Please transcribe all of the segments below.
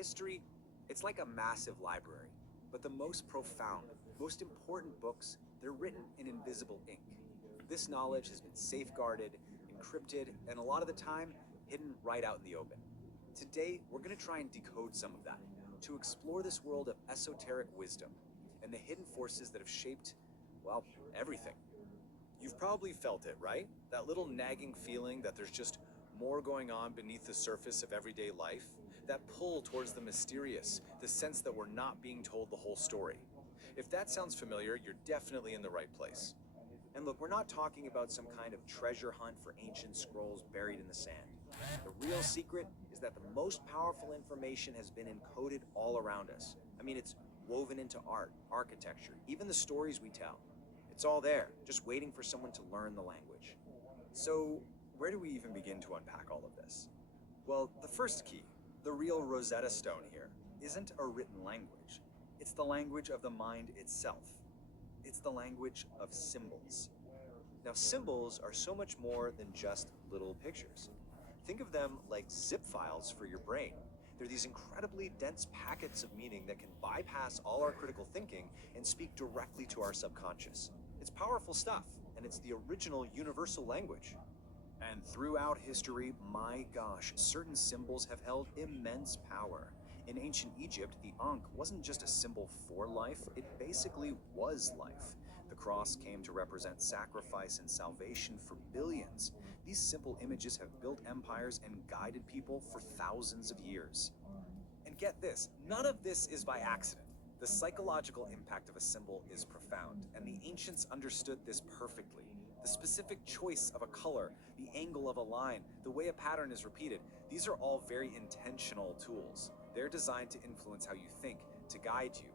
History, it's like a massive library, but the most profound, most important books, they're written in invisible ink. This knowledge has been safeguarded, encrypted, and a lot of the time, hidden right out in the open. Today, we're going to try and decode some of that, to explore this world of esoteric wisdom and the hidden forces that have shaped, well, everything. You've probably felt it, right? That little nagging feeling that there's just more going on beneath the surface of everyday life? That pull towards the mysterious, the sense that we're not being told the whole story. If that sounds familiar, you're definitely in the right place. And look, we're not talking about some kind of treasure hunt for ancient scrolls buried in the sand. The real secret is that the most powerful information has been encoded all around us. I mean, it's woven into art, architecture, even the stories we tell. It's all there, just waiting for someone to learn the language. So, where do we even begin to unpack all of this? Well, the first key, the real Rosetta Stone here, isn't a written language. It's the language of the mind itself. It's the language of symbols. Now, symbols are so much more than just little pictures. Think of them like zip files for your brain. They're these incredibly dense packets of meaning that can bypass all our critical thinking and speak directly to our subconscious. It's powerful stuff, and it's the original universal language. And throughout history, my gosh, certain symbols have held immense power. In ancient Egypt, the Ankh wasn't just a symbol for life, it basically was life. The cross came to represent sacrifice and salvation for billions. These simple images have built empires and guided people for thousands of years. And get this, none of this is by accident. The psychological impact of a symbol is profound, and the ancients understood this perfectly. The specific choice of a color, the angle of a line, the way a pattern is repeated, these are all very intentional tools. They're designed to influence how you think, to guide you.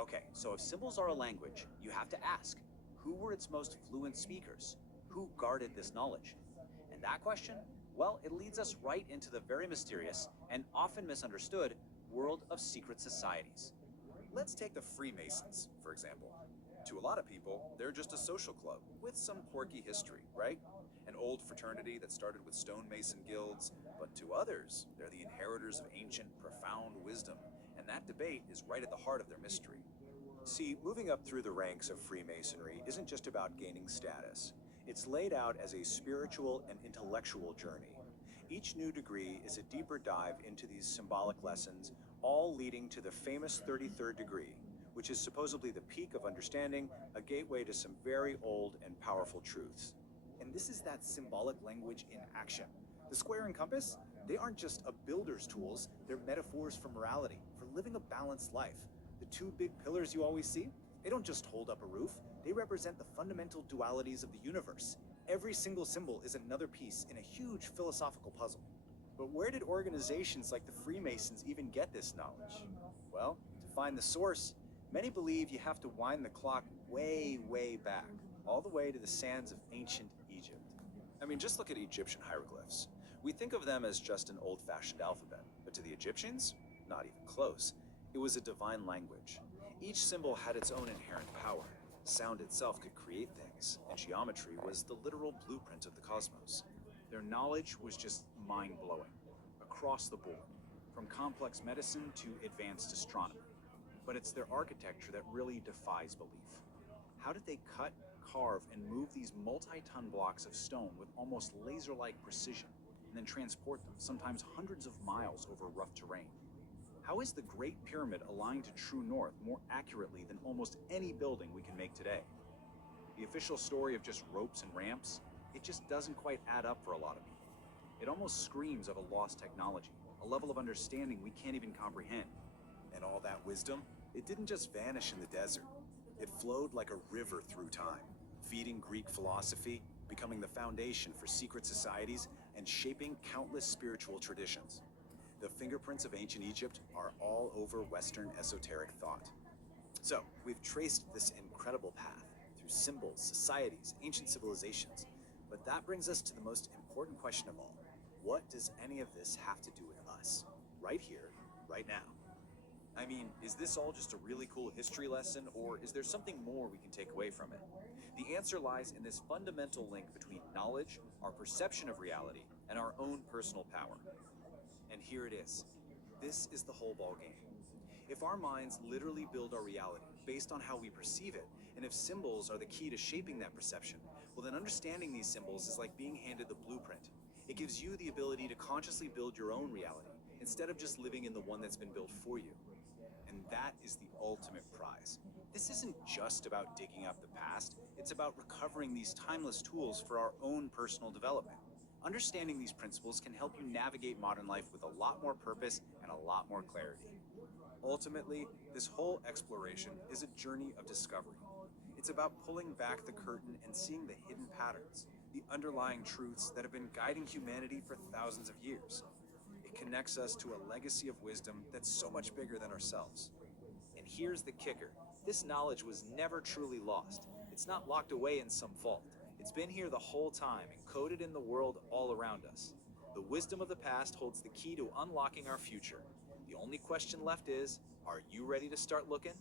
Okay, so if symbols are a language, you have to ask, who were its most fluent speakers? Who guarded this knowledge? And that question, well, it leads us right into the very mysterious and often misunderstood world of secret societies. Let's take the Freemasons, for example. To a lot of people, they're just a social club with some quirky history, right? An old fraternity that started with stonemason guilds, but to others, they're the inheritors of ancient, profound wisdom, and that debate is right at the heart of their mystery. See, moving up through the ranks of Freemasonry isn't just about gaining status. It's laid out as a spiritual and intellectual journey. Each new degree is a deeper dive into these symbolic lessons, all leading to the famous 33rd degree, which is supposedly the peak of understanding, a gateway to some very old and powerful truths. And this is that symbolic language in action. The square and compass, they aren't just a builder's tools, they're metaphors for morality, for living a balanced life. The two big pillars you always see, they don't just hold up a roof, they represent the fundamental dualities of the universe. Every single symbol is another piece in a huge philosophical puzzle. But where did organizations like the Freemasons even get this knowledge? Well, to find the source, many believe you have to wind the clock way, way back, all the way to the sands of ancient Egypt. I mean, just look at Egyptian hieroglyphs. We think of them as just an old-fashioned alphabet, but to the Egyptians, not even close. It was a divine language. Each symbol had its own inherent power. Sound itself could create things, and geometry was the literal blueprint of the cosmos. Their knowledge was just mind-blowing, across the board, from complex medicine to advanced astronomy. But it's their architecture that really defies belief. How did they cut, carve, and move these multi-ton blocks of stone with almost laser-like precision, and then transport them, sometimes hundreds of miles over rough terrain? How is the Great Pyramid aligned to true north more accurately than almost any building we can make today? The official story of just ropes and ramps, it just doesn't quite add up for a lot of people. It almost screams of a lost technology, a level of understanding we can't even comprehend. And all that wisdom, it didn't just vanish in the desert. It flowed like a river through time, feeding Greek philosophy, becoming the foundation for secret societies, and shaping countless spiritual traditions. The fingerprints of ancient Egypt are all over Western esoteric thought. So, we've traced this incredible path through symbols, societies, ancient civilizations. But that brings us to the most important question of all. What does any of this have to do with us? Right here, right now. I mean, is this all just a really cool history lesson, or is there something more we can take away from it? The answer lies in this fundamental link between knowledge, our perception of reality, and our own personal power. And here it is. This is the whole ballgame. If our minds literally build our reality based on how we perceive it, and if symbols are the key to shaping that perception, well then understanding these symbols is like being handed the blueprint. It gives you the ability to consciously build your own reality, instead of just living in the one that's been built for you. And that is the ultimate prize. This isn't just about digging up the past, it's about recovering these timeless tools for our own personal development. Understanding these principles can help you navigate modern life with a lot more purpose and a lot more clarity. Ultimately, this whole exploration is a journey of discovery. It's about pulling back the curtain and seeing the hidden patterns, the underlying truths that have been guiding humanity for thousands of years. It connects us to a legacy of wisdom that's so much bigger than ourselves. And here's the kicker. This knowledge was never truly lost. It's not locked away in some vault. It's been here the whole time, encoded in the world all around us. The wisdom of the past holds the key to unlocking our future. The only question left is, are you ready to start looking?